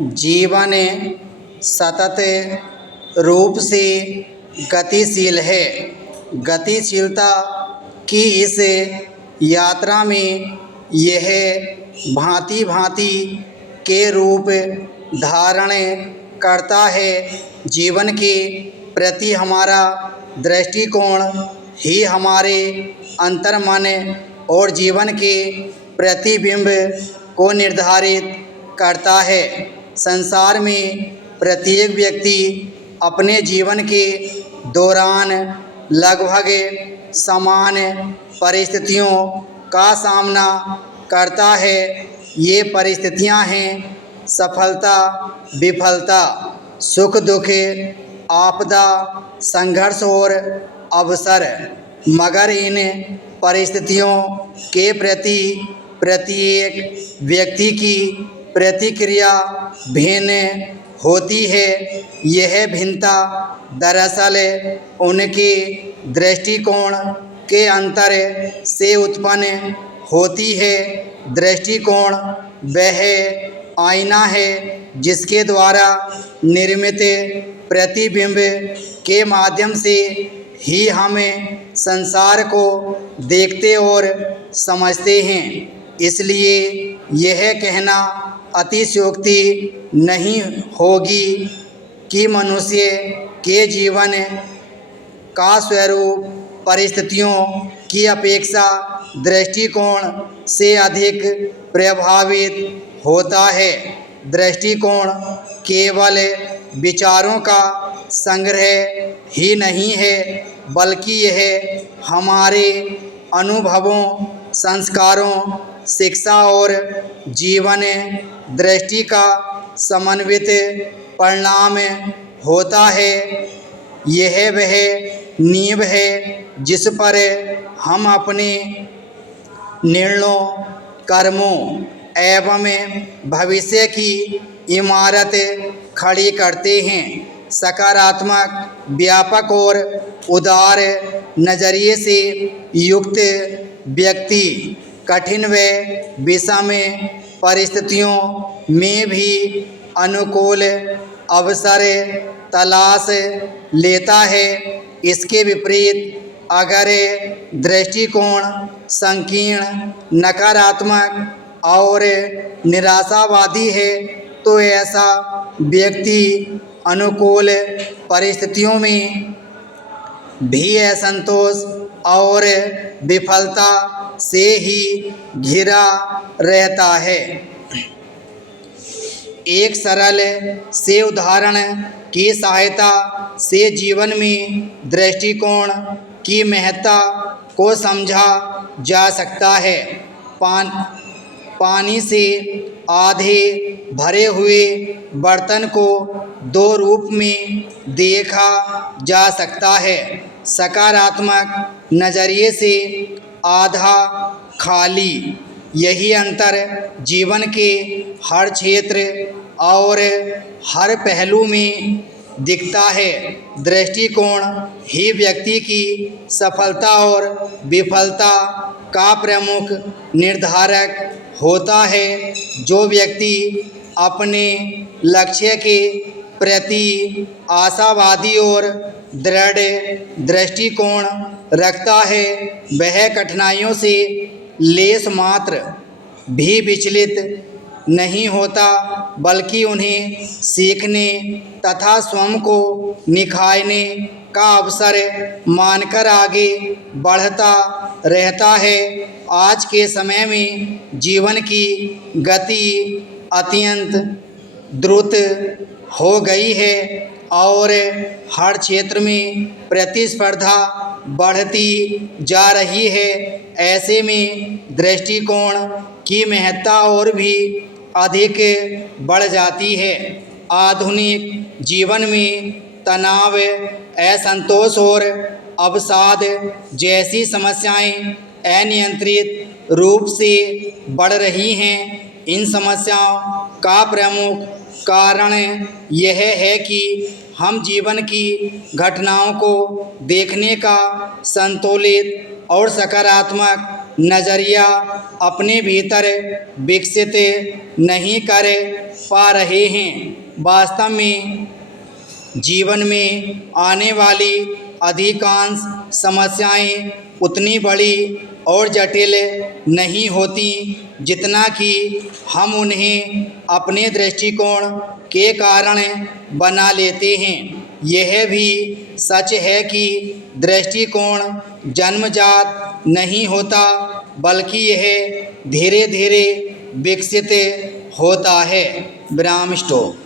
जीवन सतत रूप से गतिशील है। गतिशीलता की इस यात्रा में यह भांति भांति के रूप धारण करता है। जीवन के प्रति हमारा दृष्टिकोण ही हमारे अंतर्मन और जीवन के प्रतिबिंब को निर्धारित करता है। संसार में प्रत्येक व्यक्ति अपने जीवन के दौरान लगभग समान परिस्थितियों का सामना करता है। ये परिस्थितियां हैं सफलता, विफलता, सुख दुख, आपदा, संघर्ष और अवसर। मगर इन परिस्थितियों के प्रति प्रत्येक व्यक्ति की प्रतिक्रिया भिन्न होती है। यह भिन्नता दरअसल उनके दृष्टिकोण के अंतर से उत्पन्न होती है। दृष्टिकोण वह आईना है जिसके द्वारा निर्मित प्रतिबिंब के माध्यम से ही हम संसार को देखते और समझते हैं। इसलिए यह कहना अतिशयोक्ति नहीं होगी कि मनुष्य के जीवन का स्वरूप परिस्थितियों की अपेक्षा दृष्टिकोण से अधिक प्रभावित होता है। दृष्टिकोण केवल विचारों का संग्रह ही नहीं है, बल्कि यह हमारे अनुभवों, संस्कारों, शिक्षा और जीवन दृष्टि का समन्वित परिणाम होता है। यह वह नींव है जिस पर हम अपने निर्णयों, कर्मों एवं भविष्य की इमारत खड़ी करते हैं। सकारात्मक, व्यापक और उदार नज़रिए से युक्त व्यक्ति कठिन व विषम परिस्थितियों में भी अनुकूल अवसर तलाश लेता है। इसके विपरीत अगर दृष्टिकोण संकीर्ण, नकारात्मक और निराशावादी है तो ऐसा व्यक्ति अनुकूल परिस्थितियों में भी असंतोष और विफलता से ही घिरा रहता है। एक सरल से उदाहरण की सहायता से जीवन में दृष्टिकोण की महत्ता को समझा जा सकता है। पानी से आधे भरे हुए बर्तन को दो रूप में देखा जा सकता है। सकारात्मक नज़रिए से आधा खाली। यही अंतर जीवन के हर क्षेत्र और हर पहलू में दिखता है। दृष्टिकोण ही व्यक्ति की सफलता और विफलता का प्रमुख निर्धारक होता है। जो व्यक्ति अपने लक्ष्य के प्रति आशावादी और दृढ़ दृष्टिकोण रखता है, वह कठिनाइयों से लेश मात्र भी विचलित नहीं होता, बल्कि उन्हें सीखने तथा स्वयं को निखारने का अवसर मानकर आगे बढ़ता रहता है। आज के समय में जीवन की गति अत्यंत द्रुत हो गई है और हर क्षेत्र में प्रतिस्पर्धा बढ़ती जा रही है। ऐसे में दृष्टिकोण की महत्ता और भी अधिक बढ़ जाती है। आधुनिक जीवन में तनाव, असंतोष और अवसाद जैसी समस्याएं अनियंत्रित रूप से बढ़ रही हैं। इन समस्याओं का प्रमुख कारण यह है कि हम जीवन की घटनाओं को देखने का संतुलित और सकारात्मक नज़रिया अपने भीतर विकसित नहीं कर पा रहे हैं। वास्तव में जीवन में आने वाली अधिकांश समस्याएं उतनी बड़ी और जटिल नहीं होती जितना कि हम उन्हें अपने दृष्टिकोण के कारण बना लेते हैं। यह भी सच है कि दृष्टिकोण जन्मजात नहीं होता, बल्कि यह धीरे धीरे विकसित होता है। विराम स्टॉप।